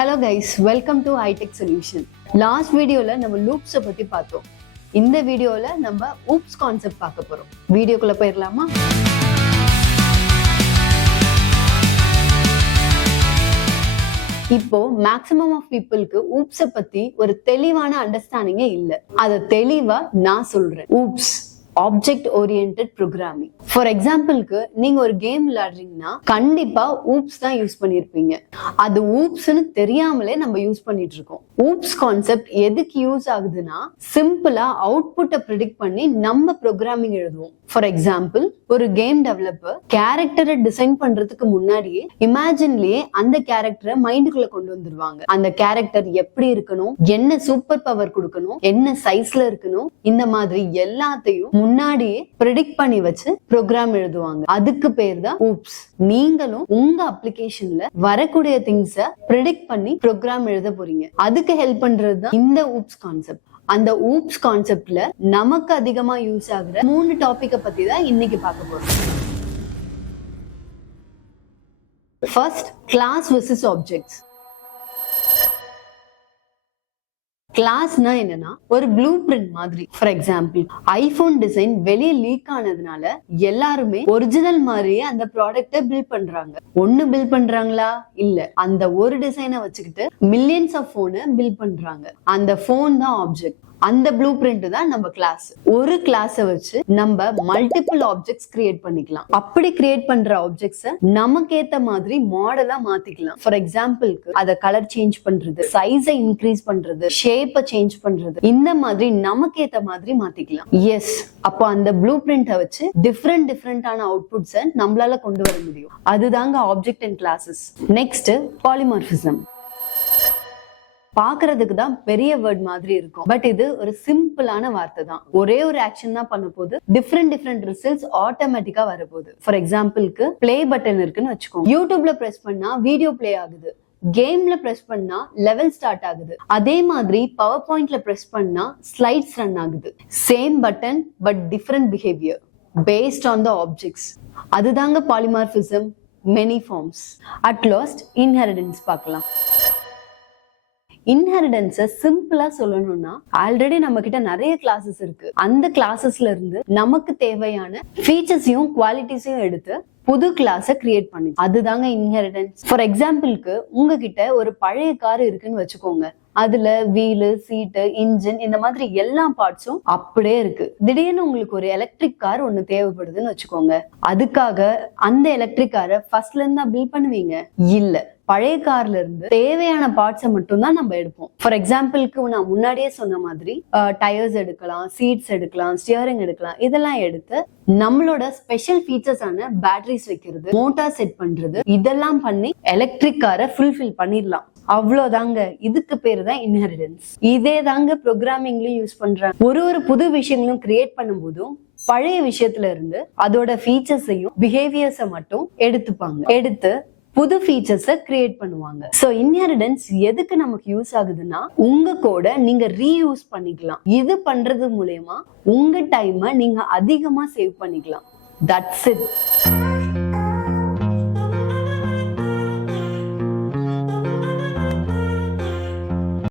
Hello guys, welcome to high-tech solution. Last videoல நம்ம loops பத்தி பார்த்தோம். இந்த வீடியோல நம்ம oops concept பார்க்க போறோம். வீடியோக்குள்ள போயிரலாமா? இப்போ மேக்ஸிமம் ஆஃப் பீப்புளுக்கு oops பத்தி ஒரு தெளிவான அண்டர்ஸ்டாண்டிங்கே இல்ல. அத தெளிவா நான் சொல்றேன். oops object oriented programming. For எக்ஸாம்பிளுக்கு நீங்க ஒரு கேம் விளையாடுறீங்கன்னா கண்டிப்பா ஊப்ஸ் தான் யூஸ் பண்ணிருப்பீங்க. அது ஊப்ஸ்னு தெரியாமலே நம்ம யூஸ் பண்ணிட்டு இருக்கோம். ஊப்ஸ் கான்செப்ட் எதுக்கு யூஸ் ஆகுதுன்னா சிம்பிளா அவுட்புட்டை ப்ரிடிக்ட் பண்ணி நம்ம ப்ரோக்ராமிங் எழுதுவோம். ஃபார் எக்ஸாம்பிள் ஒரு கேம் டெவலப்பர் கேரக்டரை டிசைன் பண்றதுக்கு முன்னாடியே இமேஜின்லயே அந்த கேரக்டரை மைண்டுக்குள்ள கொண்டு வந்துருவாங்க. அந்த கேரக்டர் எப்படி இருக்கணும், என்ன சூப்பர் பவர் கொடுக்கணும், என்ன சைஸ்ல இருக்கணும், இந்த மாதிரி எல்லாத்தையும் முன்னாடியே ப்ரெடிக்ட் பண்ணி வச்சு ப்ரோக்ராம் எழுதுவாங்க. அதுக்கு பேர் தான் ஊப்ஸ். நீங்களும் உங்க அப்ளிகேஷன்ல வரக்கூடிய திங்ஸ ப்ரெடிக்ட் பண்ணி ப்ரோக்ராம் எழுத போறீங்க. அதுக்கு ஹெல்ப் பண்றது தான் இந்த ஊப்ஸ் கான்செப்ட். அந்த ஊப்ஸ் கான்செப்ட்ல நமக்கு அதிகமா யூஸ் ஆகுற 3 டாபிக்க பத்தி தான் இன்னைக்கு பார்க்க போறோம். First, class versus objects. கிளாஸ்னா என்னன்னா ஒரு ப்ளூ பிரிண்ட் மாதிரி. ஃபார் எக்ஸாம்பிள் ஐபோன் டிசைன் வெளியே லீக் ஆனதுனால எல்லாருமே ஒரிஜினல் மாதிரியே அந்த ப்ராடக்ட்டை பில்ட் பண்றாங்க. ஒண்ணு பில்ட் பண்றாங்களா? இல்ல, அந்த ஒரு டிசைனை வச்சுக்கிட்டு மில்லியன்ஸ் ஆஃப் போனை பில்ட் பண்றாங்க. அந்த போன் தான் ஆப்ஜெக்ட். அந்த ப்ளூ பிரிண்ட் தான் நம்ம கிளாஸ். ஒரு கிளாஸை வச்சு நம்ம மல்டிபிள் ஆப்ஜெக்ட்ஸ் கிரியேட் பண்ணிக்கலாம். அப்படி கிரியேட் பண்ற ஆப்ஜெக்ட்ஸை நமக்கு ஏத்த மாதிரி மாடலா மாத்திக்கலாம். ஃபார் எக்ஸாம்பிளுக்கு அதை கலர் சேஞ்ச் பண்றது, சைஸை இன்க்ரீஸ் பண்றது, ஷேப்பை சேஞ்ச் பண்றது, இந்த மாதிரி நமக்கு ஏத்த மாதிரி மாத்திக்கலாம். எஸ், அப்போ அந்த ப்ளூ பிரிண்ட்டை வச்சு டிஃப்ரெண்டான அவுட்புட்ஸை நம்மளால கொண்டு வர முடியும். அதுதாங்க object and classes. Next, polymorphism. பாக்குறதுக்கு தான் பெரிய வேர்ட் மாதிரி இருக்கும், பட் இது ஒரு சிம்பிளான வார்த்தை தான். ஒரே ஒரு ஆக்ஷன் தான் பண்ண போது டிஃப்ரெண்ட் ரிசல்ட்ஸ் ஆட்டோமேட்டிக்கா வரப்போகுது. ஃபார் எக்ஸாம்பிளுக்கு பிளே பட்டன் இருக்குன்னு வச்சுக்கோங்க. யூடியூப்ல பிரஸ் பண்ணா வீடியோ பிளே ஆகுது, கேம்ல பிரஸ் பண்ணா லெவல் ஸ்டார்ட் ஆகுது. அதே மாதிரி பவர் பாயிண்ட்ல பிரஸ் பண்ணா ஸ்லைட்ஸ் ரன் ஆகுது. Same button but different behaviour based on the objects. அதுதாங்க polymorphism, many forms. At last, inheritance பார்க்கலாம். இன்ஹெரிடன்ஸை சிம்பிளா சொல்லணும்னா ஆல்ரெடி நம்ம கிட்ட நிறைய கிளாஸஸ் இருக்கு. அந்த கிளாஸஸ்ல இருந்து நமக்கு தேவையான ஃபீச்சர்ஸையும் குவாலிட்டிஸையும் எடுத்து புது கிளாஸை கிரியேட் பண்ணி, அதுதாங்க இன்ஹெரிடன்ஸ். ஃபார் எக்ஸாம்பிளுக்கு உங்ககிட்ட ஒரு பழைய கார் இருக்குன்னு வச்சுக்கோங்க. அதுல வீலு, சீட்டு, இன்ஜின், இந்த மாதிரி எல்லா பார்ட்ஸும் அப்படியே இருக்கு. திடீர்னு உங்களுக்கு ஒரு எலக்ட்ரிக் கார் ஒண்ணு தேவைப்படுதுன்னு வச்சுக்கோங்க. அதுக்காக அந்த எலக்ட்ரிக் காரை ஃபர்ஸ்ட்ல இருந்தா பில்ட் பண்ணுவீங்க? இல்ல, பழைய கார்ல இருந்து தேவையான பார்ட்ஸை மட்டும் தான் நம்ம எடுப்போம். ஃபார் எக்ஸாம்பிளுக்கு நான் முன்னாடியே சொன்ன மாதிரி டயர்ஸ் எடுக்கலாம், சீட்ஸ் எடுக்கலாம், ஸ்டியரிங் எடுக்கலாம். இதெல்லாம் எடுத்து நம்மளோட ஸ்பெஷல் ஃபீச்சர்ஸ் ஆன பேட்டரிஸ் வைக்கிறது, மோட்டார் செட் பண்றது, இதெல்லாம் பண்ணி எலக்ட்ரிக் காரை ஃபுல்ஃபில் பண்ணிடலாம். அவ்வளவுதாங்க. இதுக்கு பேரு தான் இன்ஹெரிடன்ஸ். இதே தாங்க ப்ரோக்ராமிங்லயும் யூஸ் பண்றாங்க. ஒரு புது விஷயங்களும் கிரியேட் பண்ணும் போதும் பழைய விஷயத்துல இருந்து அதோட ஃபீச்சர்ஸையும் பிஹேவியர்ஸை மட்டும் எடுத்து புது ஃபீச்சர்ஸை கிரியேட் பண்ணுவாங்க. சோ இன்ஹெரிடன்ஸ் எதுக்கு நமக்கு யூஸ் ஆகுதுன்னா உங்க கோட நீங்க ரீயூஸ் பண்ணிக்கலாம். இது பண்றது மூலமா உங்க டைமை நீங்க அதிகமா சேவ் பண்ணிக்கலாம். That's it.